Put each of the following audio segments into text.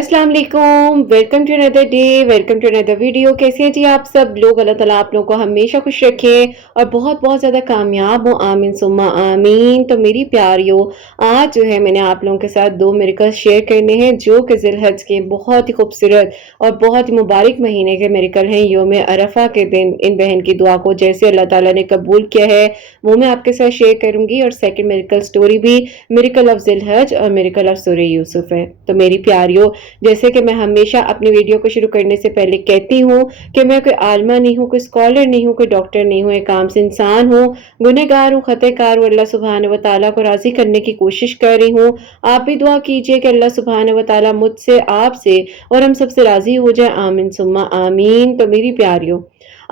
अस्सलाम वालेकुम, welcome to another day, welcome to another video. कैसे हैं जी आप सब लोग? अल्लाह ताला आप लोगों को हमेशा खुश रखे और बहुत बहुत ज़्यादा कामयाब हो, आमीन सुम्मा आमीन। तो मेरी प्यारियों, आज जो है मैंने आप लोगों के साथ 2 मिरेकल शेयर करने हैं जो कि ज़िलहज के बहुत ही खूबसूरत और बहुत ही मुबारक महीने के मिरेकल हैं। यौम अरफा के दिन इन बहन की दुआ को जैसे अल्लाह ताला ने कबूल किया है वो मैं आपके साथ शेयर करूँगी। और सेकंड मिरेकल स्टोरी भी मिरेकल ऑफ ज़िलहज और मिरेकल ऑफ सूरह यूसुफ है। तो मेरी प्यारियों, जैसे कि मैं हमेशा अपनी वीडियो को शुरू करने से पहले कहती हूँ कि मैं कोई आलमा नहीं हूँ, कोई स्कॉलर नहीं हूँ, कोई डॉक्टर नहीं हूँ, एक आम से इंसान हूँ, गुनहगार हूँ, खतेकार हूँ। अल्लाह सुब्हानहू व तआला को राजी करने की कोशिश कर रही हूँ। आप भी दुआ कीजिए कि अल्लाह सुब्हानहू व तआला मुझसे, आपसे और हम सबसे राजी हो जाए, आमीन सुम्मा आमीन। तो मेरी प्यारियों,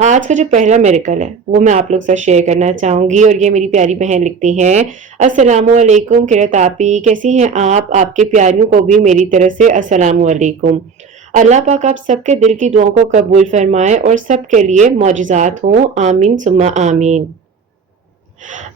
आज का जो पहला मिरेकल है वो मैं आप लोग से शेयर करना चाहूंगी। और ये मेरी प्यारी बहन लिखती हैं, अस्सलामु अलैकुम किरत आपी, कैसी हैं आप? आपके प्यारियों को भी मेरी तरफ से अस्सलामु अलैकुम। अल्लाह पाक आप सबके दिल की दुआओं को कबूल फरमाए और सबके लिए मौजिज़ात हों, आमीन सुम्मा आमीन।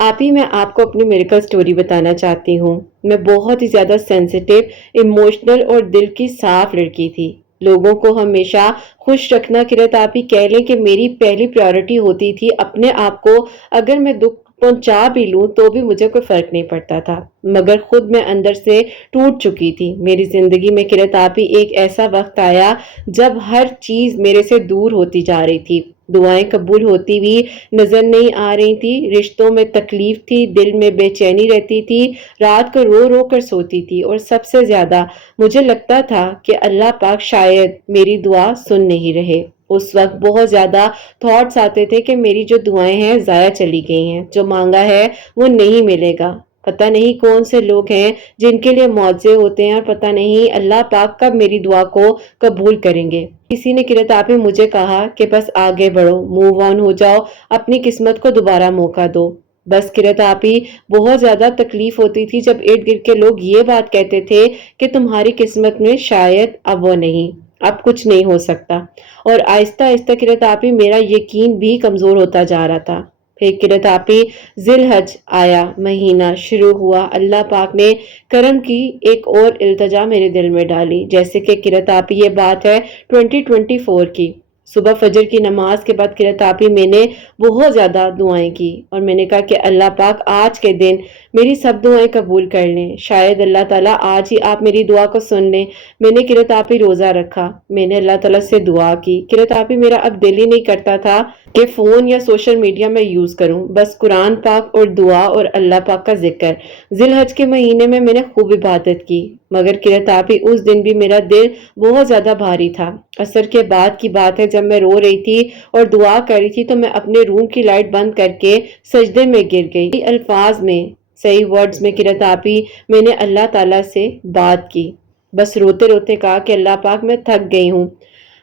आप ही मैं आपको अपनी मिरेकल स्टोरी बताना चाहती हूँ। मैं बहुत ही ज़्यादा सेंसिटिव, इमोशनल और दिल की साफ लड़की थी। लोगों को हमेशा खुश रखना किरत आप ही कह लें कि मेरी पहली प्रायोरिटी होती थी। अपने आप को अगर मैं दुख पहुंचा भी लूं तो भी मुझे कोई फर्क नहीं पड़ता था, मगर खुद मैं अंदर से टूट चुकी थी। मेरी जिंदगी में किरत आप ही एक ऐसा वक्त आया जब हर चीज मेरे से दूर होती जा रही थी। दुआएं कबूल होती हुई नजर नहीं आ रही थी, रिश्तों में तकलीफ थी, दिल में बेचैनी रहती थी, रात को रो रो कर सोती थी और सबसे ज्यादा मुझे लगता था कि अल्लाह पाक शायद मेरी दुआ सुन नहीं रहे। उस वक्त बहुत ज्यादा थॉट्स आते थे कि मेरी जो दुआएं हैं जाया चली गई हैं, जो मांगा है वो नहीं मिलेगा। पता नहीं कौन से लोग हैं जिनके लिए मुआवजे होते हैं और पता नहीं अल्लाह पाक कब मेरी दुआ को कबूल करेंगे। किसी ने किरत आप ही मुझे कहा कि बस आगे बढ़ो, मूव ऑन हो जाओ, अपनी किस्मत को दोबारा मौका दो। बस किरत आप ही बहुत ज्यादा तकलीफ होती थी जब इर्द गिर्द के लोग ये बात कहते थे कि तुम्हारी किस्मत में शायद अब वो नहीं, अब कुछ नहीं हो सकता। और आहिस्ता आहिस्ता किरत आप ही मेरा यकीन भी कमजोर होता जा रहा था। फिर किरत आप ही जिलहज आया, महीना शुरू हुआ, अल्लाह पाक ने करम की एक और इल्तजा मेरे दिल में डाली। जैसे कि किरत आप ही ये बात है 2024 की। सुबह फजर की नमाज के बाद किरत आप ही मैंने बहुत ज्यादा दुआएं की और मैंने कहा कि अल्लाह पाक आज के दिन मेरी सब दुआएं कबूल कर लें, शायद अल्लाह ताला आज ही आप मेरी दुआ को सुन लें। मैंने किरत आप ही रोजा रखा, मैंने अल्लाह ताला से दुआ की। किरत आप ही मेरा अब दिल ही नहीं करता था कि फोन या सोशल मीडिया में यूज करूं, बस कुरान पाक और दुआ और अल्लाह पाक का जिक्र। जिलहज के महीने में मैंने खूब इबादत की, मगर किरत आप ही उस दिन भी मेरा दिल बहुत ज्यादा भारी था। असर के बाद की बात है, जब मैं रो रही थी और दुआ कर रही थी तो मैं अपने रूम की लाइट बंद करके सजदे में गिर गई। अल्फाज में, सही वर्ड्स में किरत आप ही मैंने अल्लाह ताला से बात की। बस रोते रोते कहा कि अल्लाह पाक मैं थक गई हूँ,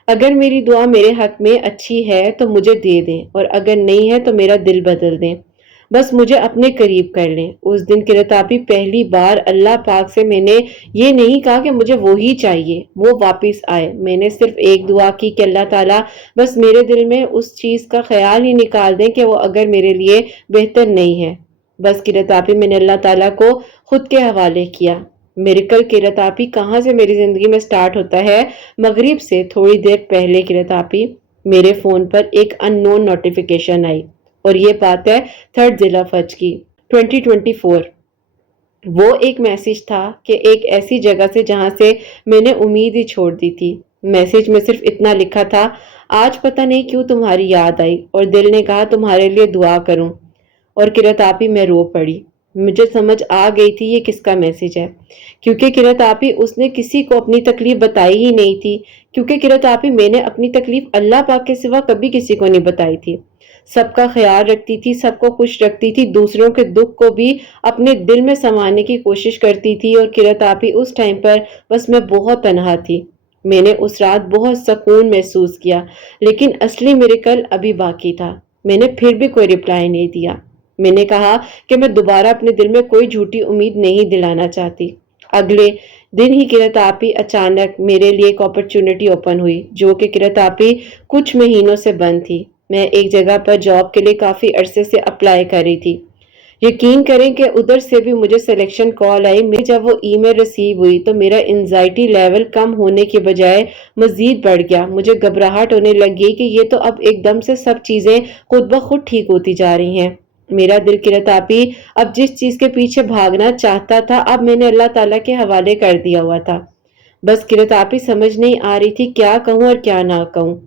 अगर मेरी दुआ मेरे हक में अच्छी है तो मुझे दे दें और अगर नहीं है तो मेरा दिल बदल दें, बस मुझे अपने करीब कर लें। उस दिन किरत आप ही पहली बार अल्लाह पाक से मैंने ये नहीं कहा कि मुझे वो ही चाहिए, वो वापस आए। मैंने सिर्फ एक दुआ की कि अल्लाह ताला बस मेरे दिल में उस चीज का ख्याल ही निकाल दें कि वो अगर मेरे लिए बेहतर नहीं है। बस किरत आप ही मैंने अल्लाह ताला को खुद के हवाले किया। मिरेकल किरत आप ही कहाँ से मेरी जिंदगी में स्टार्ट होता है, मगरिब से थोड़ी देर पहले किरत आप ही मेरे फोन पर एक अननोन नोटिफिकेशन आई और ये बात है 3 जिलहज की 2024। वो एक मैसेज था कि एक ऐसी जगह से जहां से मैंने उम्मीद ही छोड़ दी थी। मैसेज में सिर्फ इतना लिखा था, आज पता नहीं क्यों तुम्हारी याद आई और दिल ने कहा तुम्हारे लिए दुआ करूं। और किरत आप ही मैं रो पड़ी। मुझे समझ आ गई थी ये किसका मैसेज है, क्योंकि किरत आप ही उसने किसी को अपनी तकलीफ बताई ही नहीं थी। क्योंकि किरत आप ही मैंने अपनी तकलीफ अल्लाह पाक के सिवा कभी किसी को नहीं बताई थी। सबका ख्याल रखती थी, सबको खुश रखती थी, दूसरों के दुख को भी अपने दिल में समाने की कोशिश करती थी। और किरत आप ही उस टाइम पर बस मैं बहुत तन्हा थी। मैंने उस रात बहुत सुकून महसूस किया, लेकिन असली मिरेकल अभी बाकी था। मैंने फिर भी कोई रिप्लाई नहीं दिया। मैंने कहा कि मैं दोबारा अपने दिल में कोई झूठी उम्मीद नहीं दिलाना चाहती। अगले दिन ही किरत आप ही अचानक मेरे लिए एक अपॉर्चुनिटी ओपन हुई, जो कि किरत आप ही कुछ महीनों से बंद थी। मैं एक जगह पर जॉब के लिए काफी अरसे से अप्लाई कर रही थी। यकीन करें कि उधर से भी मुझे सिलेक्शन कॉल आई। मेरी जब वो ईमेल रिसीव हुई तो मेरा एंजाइटी लेवल कम होने के बजाय मजीद बढ़ गया। मुझे घबराहट होने लगी कि ये तो अब एकदम से सब चीजें खुद ब खुद ठीक होती जा रही हैं। मेरा दिल किरतापी अब जिस चीज के पीछे भागना चाहता था अब मैंने अल्लाह ताला के हवाले कर दिया हुआ था। बस किरतापी समझ नहीं आ रही थी क्या कहूँ और क्या ना कहूँ।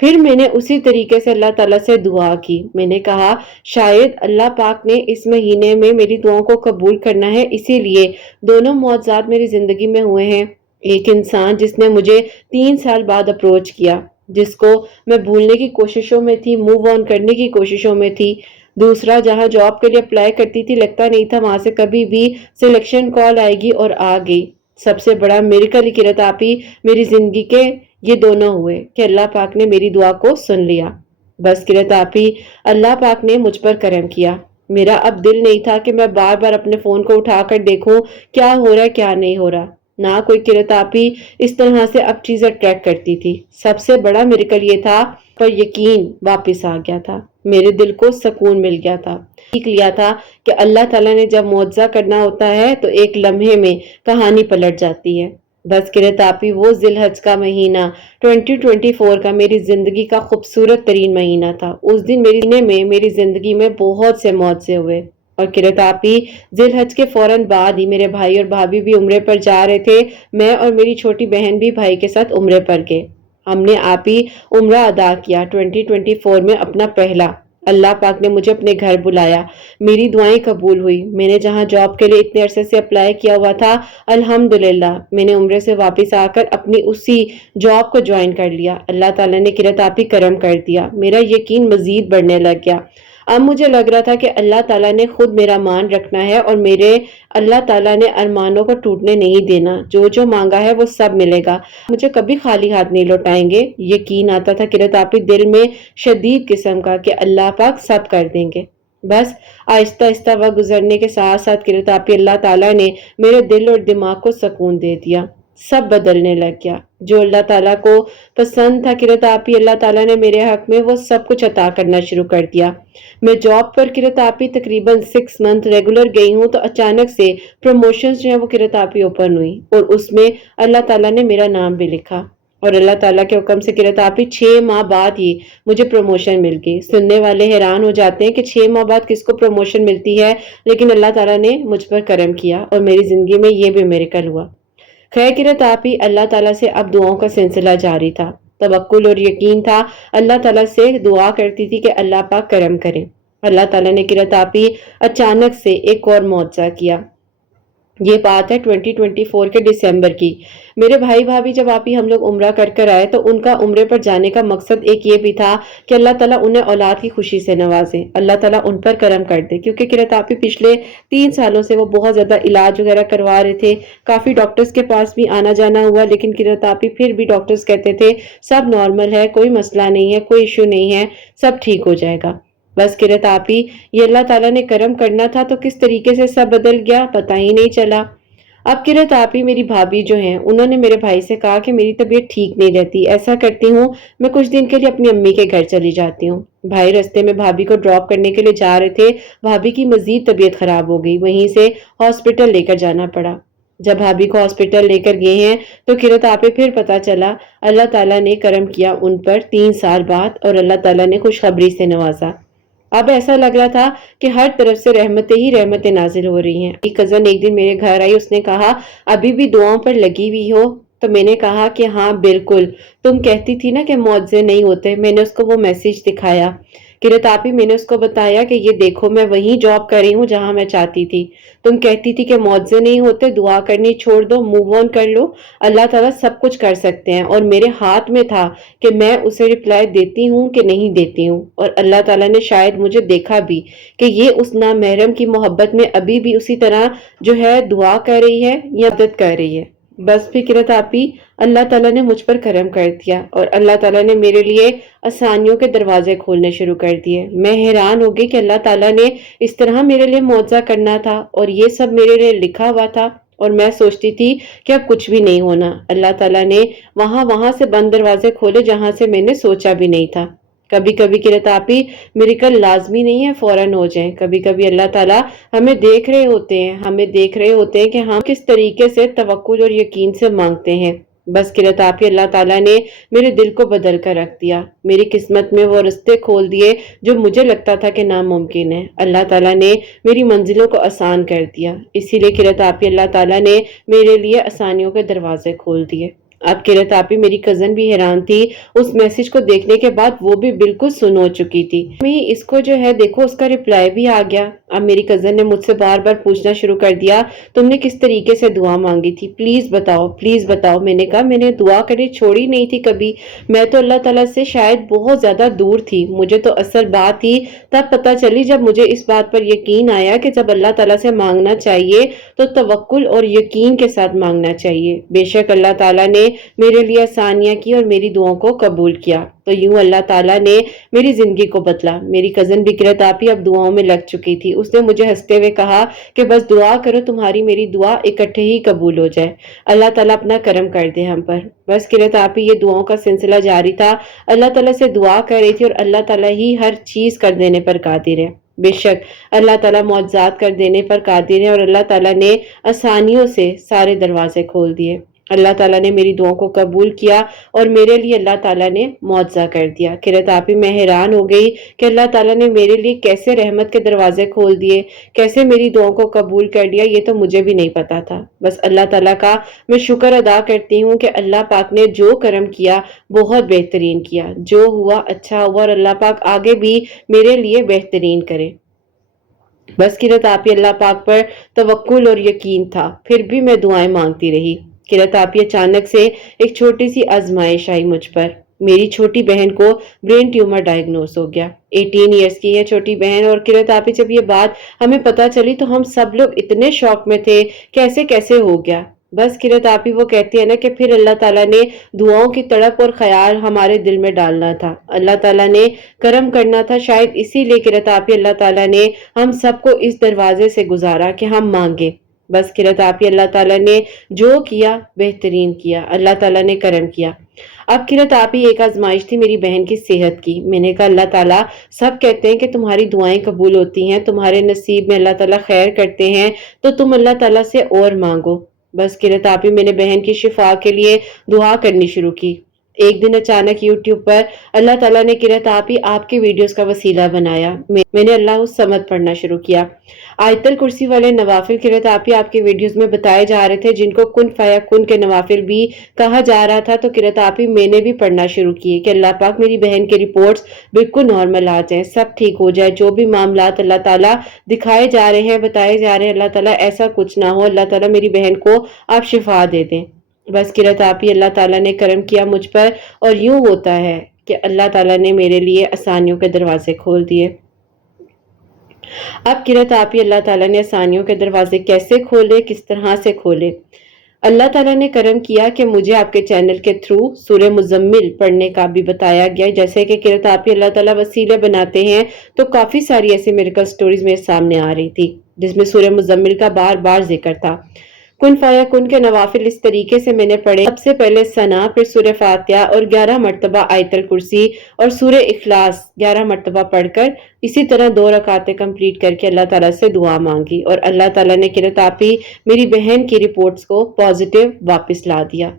फिर मैंने उसी तरीके से अल्लाह ताला से दुआ की। मैंने कहा शायद अल्लाह पाक ने इस महीने में मेरी दुआओं को कबूल करना है, इसीलिए दोनों मौजज़ात मेरी जिंदगी में हुए हैं। एक इंसान जिसने मुझे 3 साल बाद अप्रोच किया, जिसको मैं भूलने की कोशिशों में थी, मूव ऑन करने की कोशिशों में थी। दूसरा जहां जॉब के लिए अप्लाई करती थी लगता नहीं था वहां से कभी भी सिलेक्शन कॉल आएगी और आ गई। सबसे बड़ा मिरेकल किरतापी मेरी जिंदगी के ये दोनों हुए कि अल्लाह पाक ने मेरी दुआ को सुन लिया। बस किरतापी अल्लाह पाक ने मुझ पर करम किया। मेरा अब दिल नहीं था कि मैं बार बार अपने फोन को उठाकर देखूं क्या हो रहा है क्या नहीं हो रहा। ना कोई किरतापी इस तरह से अब चीजें ट्रैक करती थी। सबसे बड़ा मिरेकल ये था पर यकीन वापस आ गया था। मेरे दिल को सुकून मिल गया था। सीख लिया था कि अल्लाह ताला ने जब मुआवजा करना होता है तो एक लम्हे में कहानी पलट जाती है। बस किरतापी वो जिलहज का महीना 2024 का मेरी जिंदगी का खूबसूरत तरीन महीना था। उस दिन मेरी जिंदगी में बहुत से मौजे हुए। और किरतापी जिलहज के फौरन बाद ही मेरे भाई और भाभी भी उम्रे पर जा रहे थे। मैं और मेरी छोटी बहन भी भाई के साथ उम्रे पर गए। हमने आप ही उम्रा अदा किया 2024 में अपना पहला। अल्लाह पाक ने मुझे अपने घर बुलाया। मेरी दुआएं कबूल हुई। मैंने जहां जॉब के लिए इतने अरसे से अप्लाई किया हुआ था, अल्हम्दुलिल्लाह मैंने उम्रे से वापस आकर अपनी उसी जॉब को ज्वाइन कर लिया। अल्लाह ताला ने किरतापी करम कर दिया। मेरा यकीन मजीद बढ़ने लग गया। अब मुझे लग रहा था कि अल्लाह ताला ने खुद मेरा मान रखना है और मेरे अल्लाह ताला ने अरमानों को टूटने नहीं देना। जो जो मांगा है वो सब मिलेगा। मुझे कभी खाली हाथ नहीं लौटाएंगे। यकीन आता था किरतापी दिल में शदीद किस्म का कि अल्लाह पाक सब कर देंगे। बस आहिस्ता आहिस्ता वक्त गुजरने के साथ साथ किरतापी अल्लाह ताला ने मेरे दिल और दिमाग को सुकून दे दिया। सब बदलने लग गया। जो अल्लाह ताला को पसंद था किरतापी अल्लाह ताला ने मेरे हक में वो सब कुछ अता करना शुरू कर दिया। मैं जॉब पर किरतापी तकरीबन 6 मंथ रेगुलर गई हूँ तो अचानक से प्रमोशंस जो है वो किरतापी ओपन हुई और उसमें अल्लाह ताला ने मेरा नाम भी लिखा। और अल्लाह ताला के हुक्म से किरतापी 6 माह बाद ही मुझे प्रमोशन मिल गई। सुनने वाले हैरान हो जाते हैं कि 6 माह बाद किसको प्रमोशन मिलती है, लेकिन अल्लाह ताला ने मुझ पर करम किया और मेरी जिंदगी में ये भी मिरेकल हुआ। खैर किरतापी अल्लाह ताला से अब दुआओं का सिलसिला जारी था। तवक्कुल और यकीन था। अल्लाह ताला से दुआ करती थी कि अल्लाह पाक करम करे। अल्लाह ताला ने किरतापी अचानक से एक और मुआवजा किया। ये बात है 2024 के दिसंबर की। मेरे भाई भाभी जब आप ही हम लोग उम्रा कर कर आए तो उनका उम्रे पर जाने का मकसद एक ये भी था कि अल्लाह ताला उन्हें औलाद की खुशी से नवाजे, अल्लाह ताला उन पर करम कर दे। क्योंकि किरतापी पिछले 3 सालों से वो बहुत ज्यादा इलाज वगैरह करवा रहे थे। काफी डॉक्टर्स के पास भी आना जाना हुआ, लेकिन किरतापी फिर भी डॉक्टर्स कहते थे सब नॉर्मल है, कोई मसला नहीं है, कोई इशू नहीं है, सब ठीक हो जाएगा। बस किरतापी ये अल्लाह ताला ने करम करना था तो किस तरीके से सब बदल गया पता ही नहीं चला। अब किरतापी मेरी भाभी जो हैं उन्होंने मेरे भाई से कहा कि मेरी तबीयत ठीक नहीं रहती, ऐसा करती हूँ मैं कुछ दिन के लिए अपनी अम्मी के घर चली जाती हूँ। भाई रास्ते में भाभी को ड्रॉप करने के लिए जा रहे थे। भाभी की मजीद तबीयत खराब हो गई, वहीं से हॉस्पिटल लेकर जाना पड़ा। जब भाभी को हॉस्पिटल लेकर गए हैं तो किरतापी फिर पता चला अल्लाह ताला ने करम किया उन पर 3 साल बाद और अल्लाह ताला ने खुशखबरी से नवाजा। अब ऐसा लग रहा था कि हर तरफ से रहमतें ही रहमतें नाजिल हो रही हैं। एक कजन एक दिन मेरे घर आई, उसने कहा अभी भी दुआओं पर लगी हुई हो? तो मैंने कहा कि हाँ बिल्कुल, तुम कहती थी ना कि मुआवजे नहीं होते। मैंने उसको वो मैसेज दिखाया। किरतापी मैंने उसको बताया कि ये देखो मैं वही जॉब कर रही हूँ जहां मैं चाहती थी। तुम कहती थी कि मुआवजे नहीं होते, दुआ करनी छोड़ दो, मूव ऑन कर लो, अल्लाह ताला सब कुछ कर सकते हैं। और मेरे हाथ में था कि मैं उसे रिप्लाई देती हूँ कि नहीं देती हूँ। और अल्लाह ताला ने शायद मुझे देखा भी कि ये उस नामहरम की मोहब्बत में अभी भी उसी तरह जो है दुआ कर रही है या मदद कर रही है। बस किरतापी अल्लाह ताला ने मुझ पर करम कर दिया और अल्लाह ताला ने मेरे लिए आसानियों के दरवाजे खोलने शुरू कर दिए। मैं हैरान हो गई कि अल्लाह ताला ने इस तरह मेरे लिए मुआवजा करना था और ये सब मेरे लिए लिखा हुआ था। और मैं सोचती थी कि अब कुछ भी नहीं होना। अल्लाह ताला ने वहां से बंद दरवाजे खोले जहां से मैंने सोचा भी नहीं था। कभी कभी किरत आपी मिरेकल लाजमी नहीं है फौरन हो जाए। कभी कभी अल्लाह ताला हमें देख रहे होते हैं कि हम किस तरीके से तवक्कुल और यकीन से मांगते हैं। बस किरत आपी अल्लाह ताला ने मेरे दिल को बदल कर रख दिया, मेरी किस्मत में वो रास्ते खोल दिए जो मुझे लगता था कि नामुमकिन है। अल्लाह ताला ने मेरी मंजिलों को आसान कर दिया, इसीलिए किरत आपी अल्लाह ताला ने मेरे लिए आसानियों के दरवाजे खोल दिए। अब किरत आपी मेरी कजन भी हैरान थी उस मैसेज को देखने के बाद, वो भी बिल्कुल सुन हो चुकी थी। मैं इसको जो है देखो उसका रिप्लाई भी आ गया। अब मेरी कजन ने मुझसे बार बार पूछना शुरू कर दिया, तुमने किस तरीके से दुआ मांगी थी, प्लीज बताओ प्लीज बताओ। मैंने कहा मैंने दुआ करनी छोड़ी नहीं थी कभी, मैं तो अल्लाह ताला से शायद बहुत ज्यादा दूर थी। मुझे तो असल बात ही तब पता चली जब मुझे इस बात पर यकीन आया कि जब अल्लाह ताला से मांगना चाहिए तो तवक्कुल और यकीन के साथ मांगना चाहिए। बेशक अल्लाह ताला ने मेरे लिए आसानियां की और मेरी दुआओं को कबूल किया। तो यूं अल्लाह ताला ने मेरी जिंदगी को बदला। मेरी कजन भी किरत आपी अब दुआओं में लग चुकी थी। उसने मुझे हंसते हुए कहा कि बस दुआ करो तुम्हारी मेरी दुआ इकट्ठे ही कबूल हो जाए, अल्लाह ताला अपना करम कर दे हम पर। बस किरत आपी ये दुआओं का सिलसिला जारी था। अल्लाह ताला से दुआ कर रही थी और अल्लाह ताला ही हर चीज कर देने पर कादिर है। बेशक अल्लाह ताला मौजज़ात कर देने पर कादिर है और अल्लाह ताला ने आसानियों से सारे दरवाजे खोल दिए। अल्लाह ताला ने मेरी दुआओं को कबूल किया और मेरे लिए अल्लाह ताला ने मुआवजा कर दिया। किरत आपी मैं हैरान हो गई कि अल्लाह ताला ने मेरे लिए कैसे रहमत के दरवाजे खोल दिए, कैसे मेरी दुआओं को कबूल कर दिया, ये तो मुझे भी नहीं पता था। बस अल्लाह ताला का मैं शुक्र अदा करती हूँ कि अल्लाह पाक ने जो करम किया बहुत बेहतरीन किया, जो हुआ अच्छा हुआ और अल्लाह पाक आगे भी मेरे लिए बेहतरीन करे। बस किरत आपी अल्लाह पाक पर तवक्कुल और यकीन था, फिर भी मैं दुआएं मांगती रही। किरत आपी अचानक से एक छोटी सी आजमाइश आई मुझ पर। मेरी छोटी बहन को ब्रेन ट्यूमर डायग्नोस हो गया। 18 इयर्स की है छोटी बहन, और किरत आपी जब ये बात हमें पता चली तो हम सब लोग इतने शौक में थे, कैसे कैसे हो गया। बस किरत आपी वो कहती है ना कि फिर अल्लाह ताला ने दुआओं की तड़प और ख्याल हमारे दिल में डालना था, अल्लाह ताला ने करम करना था। शायद इसीलिए किरत आपी अल्लाह ताला ने हम सबको इस दरवाजे से गुजारा कि हम मांगे। बस किरत आपी अल्लाह ताला ने जो किया बेहतरीन किया, अल्लाह ताला ने करम किया। अब किरत आपी एक आजमाइश थी मेरी बहन की सेहत की। मैंने कहा अल्लाह ताला सब कहते हैं कि तुम्हारी दुआएं कबूल होती हैं, तुम्हारे नसीब में अल्लाह ताला खैर करते हैं, तो तुम अल्लाह ताला से और मांगो। बस किरत आपी मैंने बहन की शिफा के लिए दुआ करनी शुरू की। एक दिन अचानक यूट्यूब पर अल्लाह ताला ने किरत आपी आपकी वीडियोस का वसीला बनाया। मैंने अल्लाह उस समद पढ़ना शुरू किया। आयतल कुर्सी वाले नवाफिल किरत आपी आपके वीडियोस में बताए जा रहे थे, जिनको कुन फाया कुन के नवाफिल भी कहा जा रहा था। तो किरत आपी मैंने भी पढ़ना शुरू किए कि अल्लाह पाक मेरी बहन के रिपोर्ट्स बिल्कुल नॉर्मल आ जाए, सब ठीक हो जाए, जो भी मामलात अल्लाह ताला दिखाए जा रहे हैं, बताए जा रहे हैं, अल्लाह ताला ऐसा कुछ ना हो, अल्लाह ताला मेरी बहन को आप शिफा दे दें। बस किरत आपी अल्लाह ताला ने करम किया मुझ पर, और यूं होता है कि अल्लाह ताला ने मेरे लिए आसानियों के दरवाजे खोल दिए। अब किरत आपी अल्लाह ताला ने आसानियों के दरवाजे कैसे खोले, किस तरह से खोले। अल्लाह ताला ने करम किया कि मुझे आपके चैनल के थ्रू सूरह मुज़म्मिल पढ़ने का भी बताया गया। जैसे कि किरत आपी अल्लाह ताला वसीले बनाते हैं, तो काफी सारी ऐसी मिरेकल स्टोरीज मेरे सामने आ रही थी जिसमें सूरह मुज़म्मिल का बार बार जिक्र था। कुन फाया कुन के नवाफिल इस तरीके से मैंने पढ़े, सबसे पहले सना, फिर सूरह फातिहा और 11 मरतबा आयतल कुर्सी और सूरह इखलास 11 मरतबा पढ़कर इसी तरह 2 रकातें कंप्लीट करके अल्लाह ताला से दुआ मांगी, और अल्लाह ताला ने किरत आपी मेरी बहन की रिपोर्ट्स को पॉजिटिव वापस ला दिया।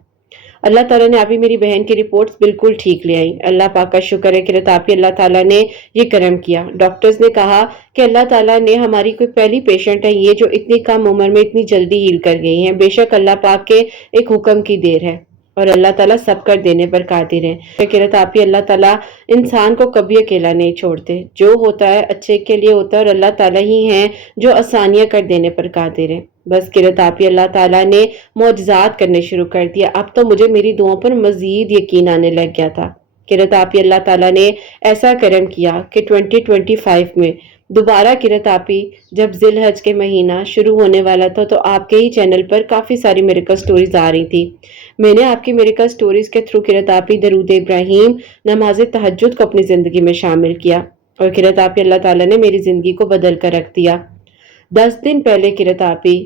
अल्लाह ताला ने अभी मेरी बहन की रिपोर्ट्स बिल्कुल ठीक ले आई। अल्लाह पाक का शुक्र है किरत आपी अल्लाह ताला ने ये करम किया। डॉक्टर्स ने कहा कि अल्लाह ताला ने हमारी कोई पहली पेशेंट है ये जो इतनी कम उम्र में इतनी जल्दी हील कर गई हैं। बेशक अल्लाह पाक के एक हुक्म की देर है और अल्लाह ताला सब कर देने पर कादिर है। किरत आपी अल्लाह ताला इंसान को कभी अकेला नहीं छोड़ते, जो होता है अच्छे के लिए होता है, और अल्लाह ताला ही हैं जो आसानियां कर देने पर कादिर है। बस किरत आपी अल्लाह ताला ने मौजज़ात करने शुरू कर दिया। अब तो मुझे मेरी दुआओं पर मजीद यकीन आने लग गया था। किरत आपी अल्लाह ताला ने ऐसा करम किया कि 2025 में दोबारा किरत आपी जब जिलहज के महीना शुरू होने वाला था, तो आपके ही चैनल पर काफ़ी सारी मिरेकल स्टोरीज आ रही थी। मैंने आपकी मिरेकल स्टोरीज के थ्रू किरत आपी दरूद इब्राहिम, नमाज तहज्जुद को अपनी ज़िंदगी में शामिल किया, और किरत आपी अल्लाह ताला ने मेरी ज़िंदगी को बदल कर रख दिया। 10 दिन पहले किरत आपी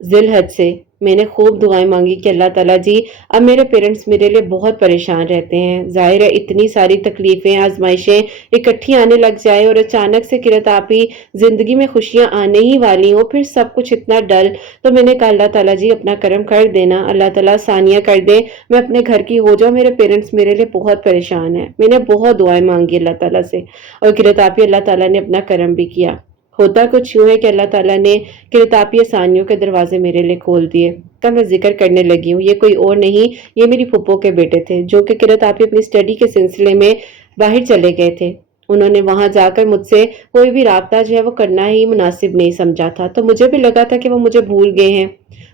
जिलहज से میں نے خوب دعائیں مانگی کہ اللہ تعالیٰ جی اب میرے پیرنٹس میرے لیے بہت پریشان رہتے ہیں، ظاہر ہے اتنی ساری تکلیفیں آزمائشیں اکٹھی آنے لگ جائے اور اچانک سے قرت آپ ہی زندگی میں خوشیاں آنے ہی والی ہوں، پھر سب کچھ اتنا ڈل۔ تو میں نے کہا اللہ تعالیٰ جی اپنا کرم کر دینا، اللہ تعالیٰ آسانیاں کر دے، میں اپنے گھر کی ہو جاؤں، میرے پیرنٹس میرے لیے بہت پریشان ہیں۔ میں نے بہت دعائیں مانگی اللہ تعالیٰ سے اور قرت آپ ہی اللہ تعالیٰ نے اپنا کرم بھی کیا۔ ہوتا کچھ یوں ہے کہ اللہ تعالیٰ نے قرتابی آسانیوں کے دروازے میرے لیے کھول دیے۔ کا میں ذکر کرنے لگی ہوں، یہ کوئی اور نہیں، یہ میری پھپھو کے بیٹے تھے جو کہ قرتابی اپنی اسٹڈی کے سلسلے میں باہر چلے گئے تھے۔ انہوں نے وہاں جا کر مجھ سے کوئی بھی رابطہ جو ہے وہ کرنا ہی مناسب نہیں سمجھا تھا، تو مجھے بھی لگا تھا کہ وہ مجھے بھول گئے ہیں۔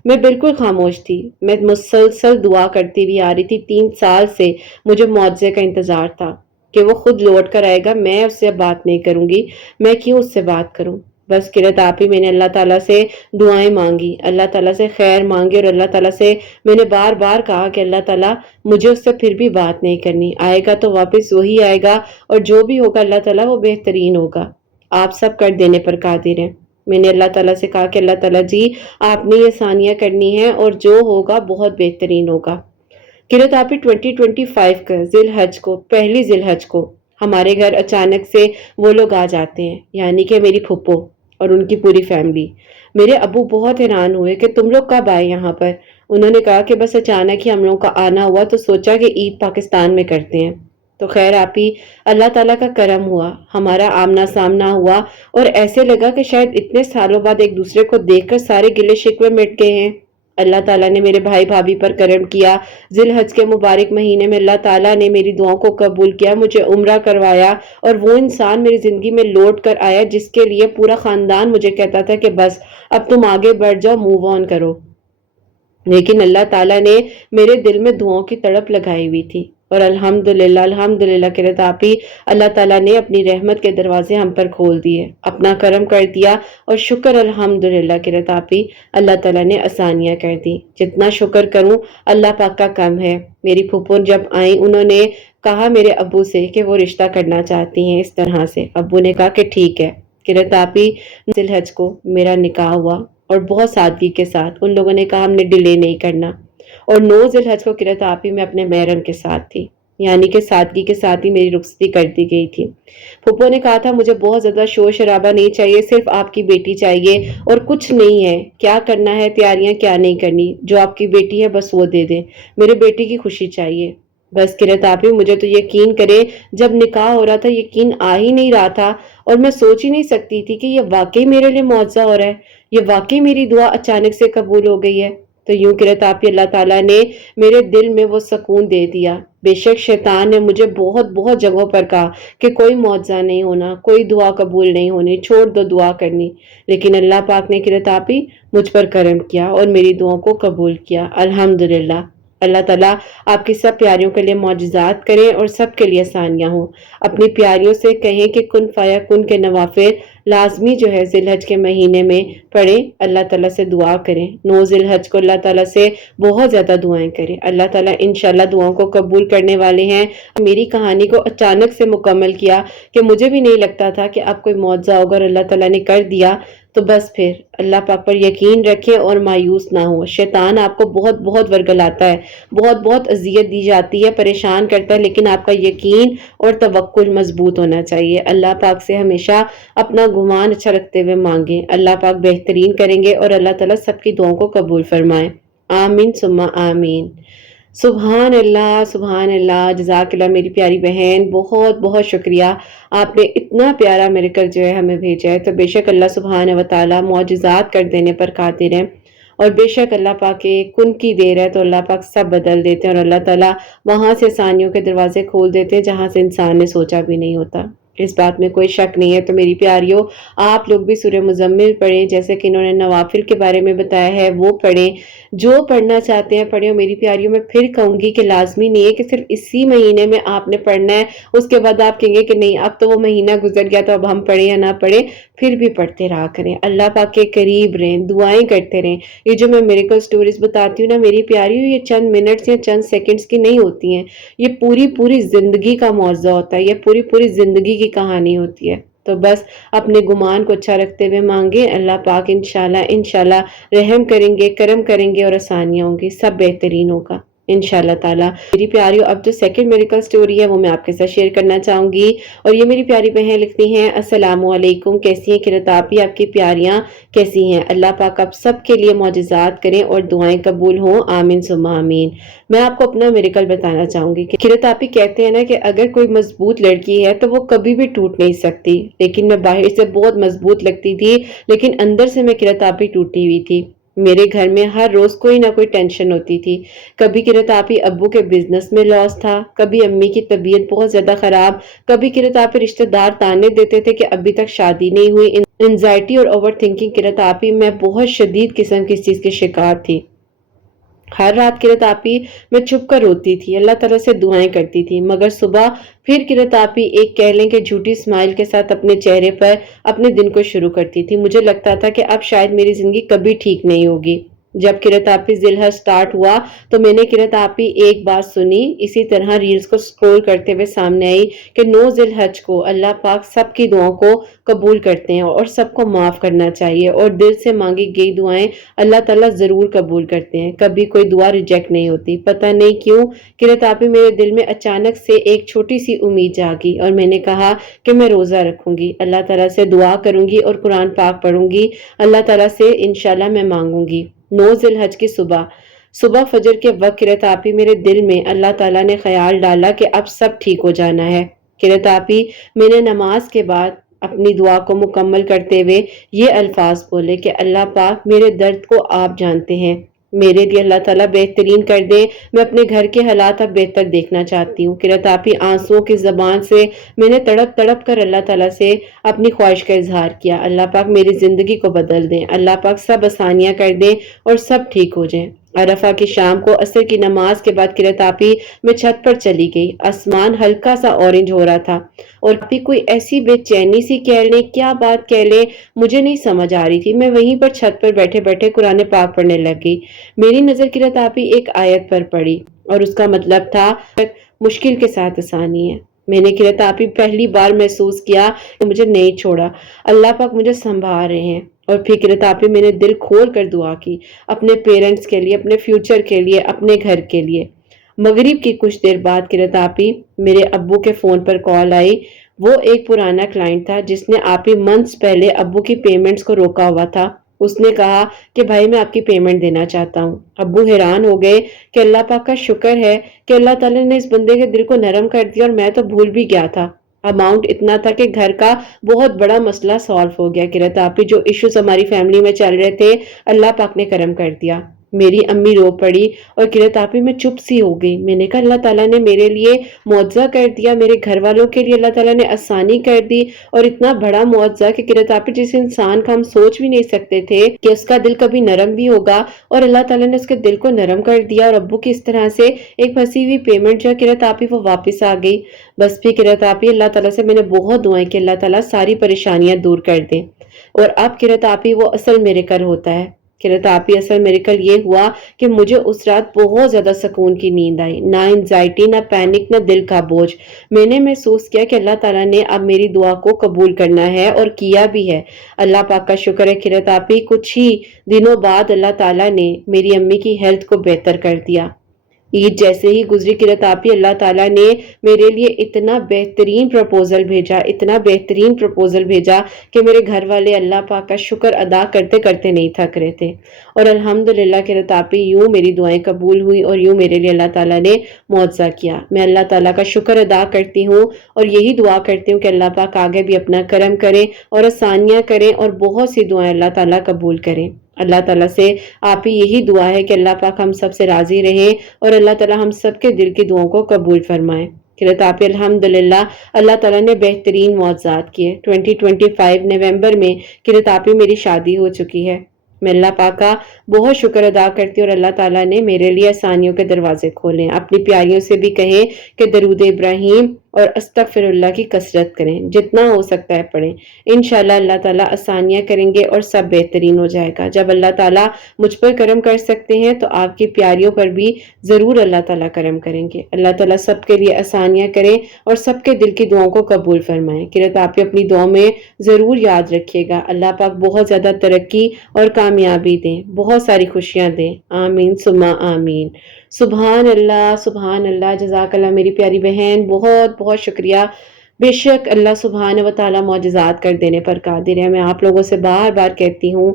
میں بالکل خاموش تھی، میں مسلسل دعا کرتی ہوئی آ رہی تھی، 3 سال سے مجھے معجزے کا انتظار تھا کہ وہ خود لوٹ کر آئے گا، میں اس سے بات نہیں کروں گی، میں کیوں اس سے بات کروں۔ بس قرت آپ ہی میں نے اللہ تعالیٰ سے دعائیں مانگی، اللہ تعالیٰ سے خیر مانگی اور اللہ تعالیٰ سے میں نے بار بار کہا کہ اللہ تعالیٰ مجھے اس سے پھر بھی بات نہیں کرنی، آئے گا تو واپس وہی آئے گا اور جو بھی ہوگا اللہ تعالیٰ وہ بہترین ہوگا، آپ سب کر دینے پر قادر ہیں۔ میں نے اللہ تعالیٰ سے کہا کہ اللہ تعالیٰ جی آپ نے یہ آسانیاں کرنی ہیں اور جو ہوگا بہت بہترین ہوگا۔ قرت آپ ہی 2025 کا ذی الحج کو، پہلی ذی الحج کو ہمارے گھر اچانک سے وہ لوگ آ جاتے ہیں، یعنی کہ میری پھپھو اور ان کی پوری فیملی۔ میرے ابو بہت حیران ہوئے کہ تم لوگ کب آئے یہاں پر؟ انہوں نے کہا کہ بس اچانک ہی ہم لوگوں کا آنا ہوا تو سوچا کہ عید پاکستان میں کرتے ہیں۔ تو خیر آپ ہی اللہ تعالیٰ کا کرم ہوا، ہمارا آمنا سامنا ہوا اور ایسے لگا کہ شاید اتنے سالوں بعد ایک دوسرے کو دیکھ کر سارے گلے شکوے مٹ گئے ہیں۔ اللہ تعالیٰ نے میرے بھائی بھابھی پر کرم کیا، ذی الحج کے مبارک مہینے میں اللہ تعالیٰ نے میری دعاؤں کو قبول کیا، مجھے عمرہ کروایا اور وہ انسان میری زندگی میں لوٹ کر آیا جس کے لیے پورا خاندان مجھے کہتا تھا کہ بس اب تم آگے بڑھ جاؤ، موو آن کرو۔ لیکن اللہ تعالیٰ نے میرے دل میں دعاؤں کی تڑپ لگائی ہوئی تھی اور الحمدللہ قرت آپ ہی اللہ تعالیٰ نے اپنی رحمت کے دروازے ہم پر کھول دیے، اپنا کرم کر دیا اور شکر الحمدللہ قرت آپ ہی اللہ تعالیٰ نے آسانیاں کر دی۔ جتنا شکر کروں اللہ پاک کا کم ہے۔ میری پھپھو جب آئیں انہوں نے کہا میرے ابو سے کہ وہ رشتہ کرنا چاہتی ہیں اس طرح سے۔ ابو نے کہا کہ ٹھیک ہے۔ قرت آپ ہی ذی الحج کو میرا نکاح ہوا اور بہت سادگی کے ساتھ، ان لوگوں نے کہا ہم نے ڈیلے نہیں کرنا، اور 9 ذی الحج کو قرت آپ ہی میں اپنے محرم کے ساتھ تھی، یعنی کہ سادگی کے ساتھ ہی میری رخصتی کر دی گئی تھی۔ پھپھو نے کہا تھا مجھے بہت زیادہ شور شرابہ نہیں چاہیے، صرف آپ کی بیٹی چاہیے اور کچھ نہیں ہے، کیا کرنا ہے تیاریاں کیا نہیں کرنی، جو آپ کی بیٹی ہے بس وہ دے دیں، میرے بیٹی کی خوشی چاہیے۔ بس قرت آپ ہی مجھے تو یقین کرے جب نکاح ہو رہا تھا یقین آ ہی نہیں رہا تھا اور میں سوچ ہی نہیں سکتی تھی کہ یہ واقعی میرے لیے معجزہ ہو رہا ہے، یہ واقعی میری دعا اچانک سے قبول ہو گئی ہے۔ تو یوں قرت آپ ہی اللہ تعالیٰ نے میرے دل میں وہ سکون دے دیا۔ بے شک شیطان نے مجھے بہت بہت جگہوں پر کہا کہ کوئی معجزہ نہیں ہونا، کوئی دعا قبول نہیں ہونی، چھوڑ دو دعا کرنی، لیکن اللہ پاک نے قرت آپ ہی مجھ پر کرم کیا اور میری دعاؤں کو قبول کیا الحمدللہ۔ اللہ تعالیٰ آپ کی سب پیاریوں کے لیے معجزات کریں اور سب کے لیے آسانیاں ہوں۔ اپنی پیاریوں سے کہیں کہ کن فیا کن کے نوافل لازمی جو ہے ذی الحج کے مہینے میں پڑھیں، اللہ تعالیٰ سے دعا کریں، 9 ذی الحج کو اللہ تعالیٰ سے بہت زیادہ دعائیں کریں، اللہ تعالیٰ انشاءاللہ دعاؤں کو قبول کرنے والے ہیں۔ میری کہانی کو اچانک سے مکمل کیا کہ مجھے بھی نہیں لگتا تھا کہ اب کوئی معجزہ ہوگا اور اللہ تعالیٰ نے کر دیا، تو بس پھر اللہ پاک پر یقین رکھیں اور مایوس نہ ہو۔ شیطان آپ کو بہت بہت ورگلاتا ہے، بہت بہت اذیت دی جاتی ہے، پریشان کرتا ہے، لیکن آپ کا یقین اور توکل مضبوط ہونا چاہیے۔ اللہ پاک سے ہمیشہ اپنا گمان اچھا رکھتے ہوئے مانگیں، اللہ پاک بہترین کریں گے اور اللہ تعالیٰ سب کی دعاؤں کو قبول فرمائیں۔ آمین ثم آمین۔ سبحان اللہ، جزاک اللہ میری پیاری بہن، بہت بہت شکریہ، آپ نے اتنا پیارا میریکل جو ہے ہمیں بھیجا ہے۔ تو بے شک اللہ سبحانہ و تعالیٰ معجزات کر دینے پر قادر ہے اور بے شک اللہ پاک کے کن کی دیر ہے تو اللہ پاک سب بدل دیتے ہیں اور اللہ تعالیٰ وہاں سے آسانیوں کے دروازے کھول دیتے ہیں جہاں سے انسان نے سوچا بھی نہیں ہوتا۔ اس بات میں کوئی شک نہیں ہے۔ تو میری پیاریوں آپ لوگ بھی سورہ مزمل پڑھیں، جیسے کہ انہوں نے نوافل کے بارے میں بتایا ہے وہ پڑھیں، جو پڑھنا چاہتے ہیں پڑھیں۔ میری پیاریوں میں پھر کہوں گی کہ لازمی نہیں ہے کہ صرف اسی مہینے میں آپ نے پڑھنا ہے، اس کے بعد آپ کہیں گے کہ نہیں اب تو وہ مہینہ گزر گیا تو اب ہم پڑھیں یا نہ پڑھیں، پھر بھی پڑھتے رہا کریں، اللہ پاک کے قریب رہیں، دعائیں کرتے رہیں۔ یہ جو میں میریکل سٹوریز بتاتی ہوں نا میری پیاریوں، یہ چند منٹس یا چند سیکنڈز کی نہیں ہوتی ہیں، یہ پوری پوری زندگی کا معجزہ ہوتا ہے، یہ پوری پوری زندگی کی کہانی ہوتی ہے۔ تو بس اپنے گمان کو اچھا رکھتے ہوئے مانگے، اللہ پاک انشاءاللہ رحم کریں گے، کرم کریں گے اور آسانیاں ہوں گی، سب بہترین ہوگا انشاءاللہ تعالی۔ میری پیاریوں، اب جو سیکنڈ میریکل سٹوری ہے وہ میں آپ کے ساتھ شیئر کرنا چاہوں گی، اور یہ میری پیاری بہن لکھتی ہیں، السلام علیکم، کیسی ہیں قرۃ آپی، آپ کی پیاریاں کیسی ہیں؟ اللہ پاک آپ سب کے لیے معجزات کریں اور دعائیں قبول ہوں، آمین ثم آمین۔ میں آپ کو اپنا میریکل بتانا چاہوں گی کہ قرۃ آپی کہتے ہیں نا کہ اگر کوئی مضبوط لڑکی ہے تو وہ کبھی بھی ٹوٹ نہیں سکتی، لیکن میں باہر سے بہت مضبوط لگتی تھی لیکن اندر سے میں قرۃ آپی ٹوٹی ہوئی تھی۔ میرے گھر میں ہر روز کوئی نہ کوئی ٹینشن ہوتی تھی، کبھی قرۃ آپی ابو کے بزنس میں لاس تھا، کبھی امی کی طبیعت بہت زیادہ خراب، کبھی قرۃ آپی رشتہ دار تانے دیتے تھے کہ ابھی تک شادی نہیں ہوئی۔ انزائٹی اور اوور تھنکنگ قرۃ آپی میں بہت شدید قسم کی اس چیز کی شکار تھی۔ ہر رات قرۃ آپی میں چھپ کر روتی تھی، اللہ تعالیٰ سے دعائیں کرتی تھی، مگر صبح پھر قرۃ آپی ایک کہہ لیں کہ جھوٹی اسمائل کے ساتھ اپنے چہرے پر اپنے دن کو شروع کرتی تھی۔ مجھے لگتا تھا کہ اب شاید میری زندگی کبھی ٹھیک نہیں ہوگی۔ جب قرۃ آپی ذی الحج سٹارٹ ہوا تو میں نے قرۃ آپی ایک بات سنی، اسی طرح ریلز کو سکرول کرتے ہوئے سامنے آئی کہ 9 ذی الحج کو اللہ پاک سب کی دعاؤں کو قبول کرتے ہیں اور سب کو معاف کرنا چاہیے، اور دل سے مانگی گئی دعائیں اللہ تعالیٰ ضرور قبول کرتے ہیں، کبھی کوئی دعا ریجیکٹ نہیں ہوتی۔ پتہ نہیں کیوں قرۃ آپی میرے دل میں اچانک سے ایک چھوٹی سی امید جاگی، اور میں نے کہا کہ میں روزہ رکھوں گی، اللہ تعالیٰ سے دعا کروں گی اور قرآن پاک پڑھوں گی، اللہ تعالیٰ سے انشاءاللہ میں مانگوں گی۔ 9 ذی الحج کی صبح فجر کے وقت قرۃ آپی میرے دل میں اللہ تعالیٰ نے خیال ڈالا کہ اب سب ٹھیک ہو جانا ہے۔ قرۃ آپی میں نے نماز کے بعد اپنی دعا کو مکمل کرتے ہوئے یہ الفاظ بولے کہ اللہ پاک میرے درد کو آپ جانتے ہیں، میرے لیے اللہ تعالیٰ بہترین کر دیں، میں اپنے گھر کے حالات اب بہتر دیکھنا چاہتی ہوں۔ قرۃ آپی آنسوؤں کی زبان سے میں نے تڑپ تڑپ کر اللہ تعالیٰ سے اپنی خواہش کا اظہار کیا، اللہ پاک میری زندگی کو بدل دیں، اللہ پاک سب آسانیاں کر دیں اور سب ٹھیک ہو جائیں۔ عرفہ کی شام کو عصر کی نماز کے بعد قرۃ آپی میں چھت پر چلی گئی، آسمان ہلکا سا اورنج ہو رہا تھا، اور آپی کوئی ایسی بے چینی سی کہہ لیں، کیا بات کہہ لیں مجھے نہیں سمجھ آ رہی تھی۔ میں وہیں پر چھت پر بیٹھے بیٹھے قرآن پاک پڑھنے لگ گئی۔ میری نظر قرۃ آپی ایک آیت پر پڑی اور اس کا مطلب تھا مشکل کے ساتھ آسانی ہے۔ میں نے قرۃ آپی پہلی بار محسوس کیا کہ مجھے نہیں چھوڑا، اللہ پاک مجھے سنبھال رہے ہیں۔ اور پھر قرۃ آپی میں نے دل کھول کر دعا کی، اپنے پیرنٹس کے لیے، اپنے فیوچر کے لیے، اپنے گھر کے لیے۔ مغرب کی کچھ دیر بعد قرۃ آپی میرے ابو کے فون پر کال آئی، وہ ایک پرانا کلائنٹ تھا جس نے آپی منتھس پہلے ابو کی پیمنٹس کو روکا ہوا تھا۔ اس نے کہا کہ بھائی میں آپ کی پیمنٹ دینا چاہتا ہوں۔ ابو حیران ہو گئے کہ اللہ پاک کا شکر ہے کہ اللہ تعالیٰ نے اس بندے کے دل کو نرم کر دیا، اور میں تو بھول بھی گیا تھا۔ اماؤنٹ اتنا تھا کہ گھر کا بہت بڑا مسئلہ سالو ہو گیا۔ قرۃ آپی جو ایشوز ہماری فیملی میں چل رہے تھے اللہ پاک نے کرم کر دیا۔ میری امی رو پڑی اور قرۃ آپی میں چپ سی ہو گئی۔ میں نے کہا اللہ تعالیٰ نے میرے لیے معجزہ کر دیا، میرے گھر والوں کے لیے اللہ تعالیٰ نے آسانی کر دی، اور اتنا بڑا معجزہ کہ قرۃ آپی جس انسان کا ہم سوچ بھی نہیں سکتے تھے کہ اس کا دل کبھی نرم بھی ہوگا، اور اللہ تعالیٰ نے اس کے دل کو نرم کر دیا، اور ابو کی اس طرح سے ایک پھنسی ہوئی پیمنٹ جو قرۃ آپی وہ واپس آ گئی۔ بس پھر قرۃ آپی اللہ تعالیٰ سے میں نے بہت دعائیں کہ اللہ تعالیٰ ساری پریشانیاں دور کر دیں، اور اب قرۃ آپی وہ اصل میریکل ہوتا ہے۔ قرۃ آپی اصل میریکل یہ ہوا کہ مجھے اس رات بہت زیادہ سکون کی نیند آئی، نہ انزائٹی، نہ پینک، نہ دل کا بوجھ۔ میں نے محسوس کیا کہ اللہ تعالیٰ نے اب میری دعا کو قبول کرنا ہے، اور کیا بھی ہے۔ اللہ پاک کا شکر ہے قرۃ آپی کچھ ہی دنوں بعد اللہ تعالیٰ نے میری امی کی ہیلتھ کو بہتر کر دیا۔ عید جیسے ہی گزری قرۃ آپی اللہ تعالیٰ نے میرے لیے اتنا بہترین پرپوزل بھیجا کہ میرے گھر والے اللہ پاک کا شکر ادا کرتے کرتے نہیں تھک رہے تھے، اور الحمدللہ قرۃ آپی یوں میری دعائیں قبول ہوئی، اور یوں میرے لیے اللہ تعالیٰ نے معجزہ کیا۔ میں اللہ تعالیٰ کا شکر ادا کرتی ہوں، اور یہی دعا کرتی ہوں کہ اللہ پاک آگے بھی اپنا کرم کریں اور آسانیاں کریں، اور بہت سی دعائیں اللہ تعالیٰ قبول کریں۔ اللہ تعالیٰ سے آپ ہی یہی دعا ہے کہ اللہ پاک ہم سب سے راضی رہیں، اور اللہ تعالیٰ ہم سب کے دل کی دعاؤں کو قبول فرمائیں۔ قرۃ آپی الحمدللہ اللہ تعالیٰ نے بہترین معجزات کیے۔ 2025 نومبر میں قرۃ آپی میری شادی ہو چکی ہے۔ میں اللہ پاک کا بہت شکر ادا کرتی ہوں، اور اللہ تعالیٰ نے میرے لیے آسانیوں کے دروازے کھولے ہیں۔ اپنی پیاریوں سے بھی کہیں کہ درود ابراہیم اور استغفراللہ کی کثرت کریں، جتنا ہو سکتا ہے پڑھیں۔ انشاءاللہ اللہ تعالیٰ آسانیاں کریں گے اور سب بہترین ہو جائے گا۔ جب اللہ تعالیٰ مجھ پر کرم کر سکتے ہیں تو آپ کی پیاریوں پر بھی ضرور اللہ تعالیٰ کرم کریں گے۔ اللہ تعالیٰ سب کے لیے آسانیاں کریں اور سب کے دل کی دعاؤں کو قبول فرمائیں۔ قرۃ آپ اپنی دعا میں ضرور یاد رکھیے گا۔ اللہ پاک بہت زیادہ ترقی اور کامیابی دیں، بہت ساری خوشیاں دیں، آمین ثم آمین۔ سبحان اللہ، جزاک اللہ میری پیاری بہن، بہت بہت شکریہ۔ بے شک اللہ سبحانہ و تعالیٰ معجزات کر دینے پر قادر ہے۔ میں آپ لوگوں سے بار بار کہتی ہوں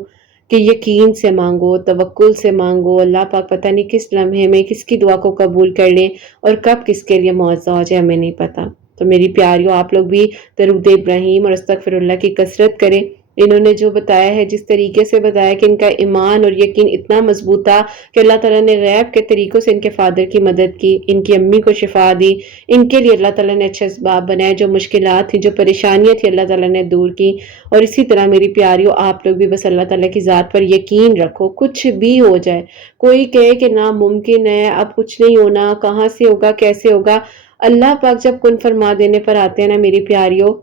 کہ یقین سے مانگو، توکل سے مانگو، اللہ پاک پتہ نہیں کس لمحے میں کس کی دعا کو قبول کر لیں اور کب کس کے لیے معجزہ ہو جائے، ہمیں نہیں پتہ۔ تو میری پیاریوں، آپ لوگ بھی درود ابراہیم اور استغفراللہ کی کثرت کریں۔ انہوں نے جو بتایا ہے، جس طریقے سے بتایا کہ ان کا ایمان اور یقین اتنا مضبوط تھا کہ اللہ تعالیٰ نے غیب کے طریقوں سے ان کے فادر کی مدد کی، ان کی امی کو شفا دی، ان کے لیے اللہ تعالیٰ نے اچھے اسباب بنائے، جو مشکلات تھیں، جو پریشانیاں تھیں، اللہ تعالیٰ نے دور کی۔ اور اسی طرح میری پیاریوں، آپ لوگ بھی بس اللہ تعالیٰ کی ذات پر یقین رکھو، کچھ بھی ہو جائے۔ کوئی کہے کہ ناممکن ہے، اب کچھ نہیں ہونا، کہاں سے ہوگا، کیسے ہوگا، اللہ پاک جب کن فرما دینے پر آتے ہیں نا میری پیاریوں،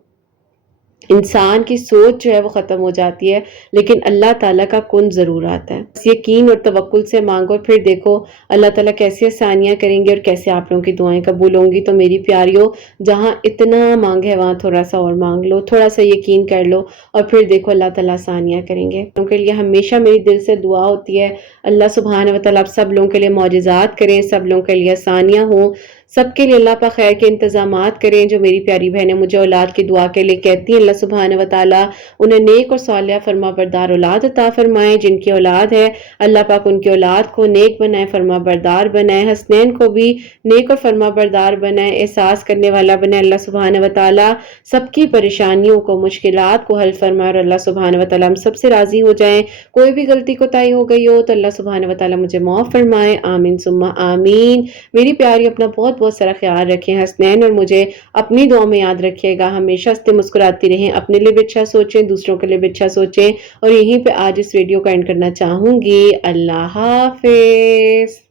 انسان کی سوچ جو ہے وہ ختم ہو جاتی ہے، لیکن اللہ تعالیٰ کا کن ضرور آتا ہے۔ بس یقین اور توکل سے مانگو، پھر دیکھو اللہ تعالیٰ کیسے آسانیاں کریں گے اور کیسے آپ لوگوں کی دعائیں قبول ہوں گی۔ تو میری پیاریوں، جہاں اتنا مانگ ہے وہاں تھوڑا سا اور مانگ لو، تھوڑا سا یقین کر لو، اور پھر دیکھو اللہ تعالیٰ آسانیاں کریں گے۔ ان کے لیے ہمیشہ میری دل سے دعا ہوتی ہے، اللہ سبحانہ و تعالیٰ آپ سب لوگوں کے لیے معجزات کریں، سب لوگوں کے لیے آسانیاں ہوں، سب کے لیے اللہ پاک خیر کے انتظامات کریں۔ جو میری پیاری بہنیں مجھے اولاد کی دعا کے لیے کہتی ہیں، اللہ سبحانہ و تعالیٰ انہیں نیک اور صالحہ فرما بردار اولاد عطا فرمائے۔ جن کی اولاد ہے اللہ پاک ان کی اولاد کو نیک بنائے، فرما بردار بنائے، حسنین کو بھی نیک اور فرما بردار بنائے، احساس کرنے والا بنائے۔ اللہ سبحانہ و تعالیٰ سب کی پریشانیوں کو، مشکلات کو حل فرمائے، اور اللہ سبحانہ و تعالیٰ ہم سب سے راضی ہو جائیں۔ کوئی بھی غلطی کوتاہی ہو گئی ہو تو اللہ سبحانہ و تعالیٰ مجھے معاف فرمائے، آمین ثم آمین۔ میری پیاری، اپنا بہت بہت سارا خیال رکھیں، حسنین اور مجھے اپنی دعا میں یاد رکھیے گا، ہمیشہ ہنستے مسکراتی رہیں، اپنے لیے بھی اچھا سوچیں، دوسروں کے لیے بھی اچھا سوچیں۔ اور یہیں پہ آج اس ویڈیو کا اینڈ کرنا چاہوں گی۔ اللہ حافظ۔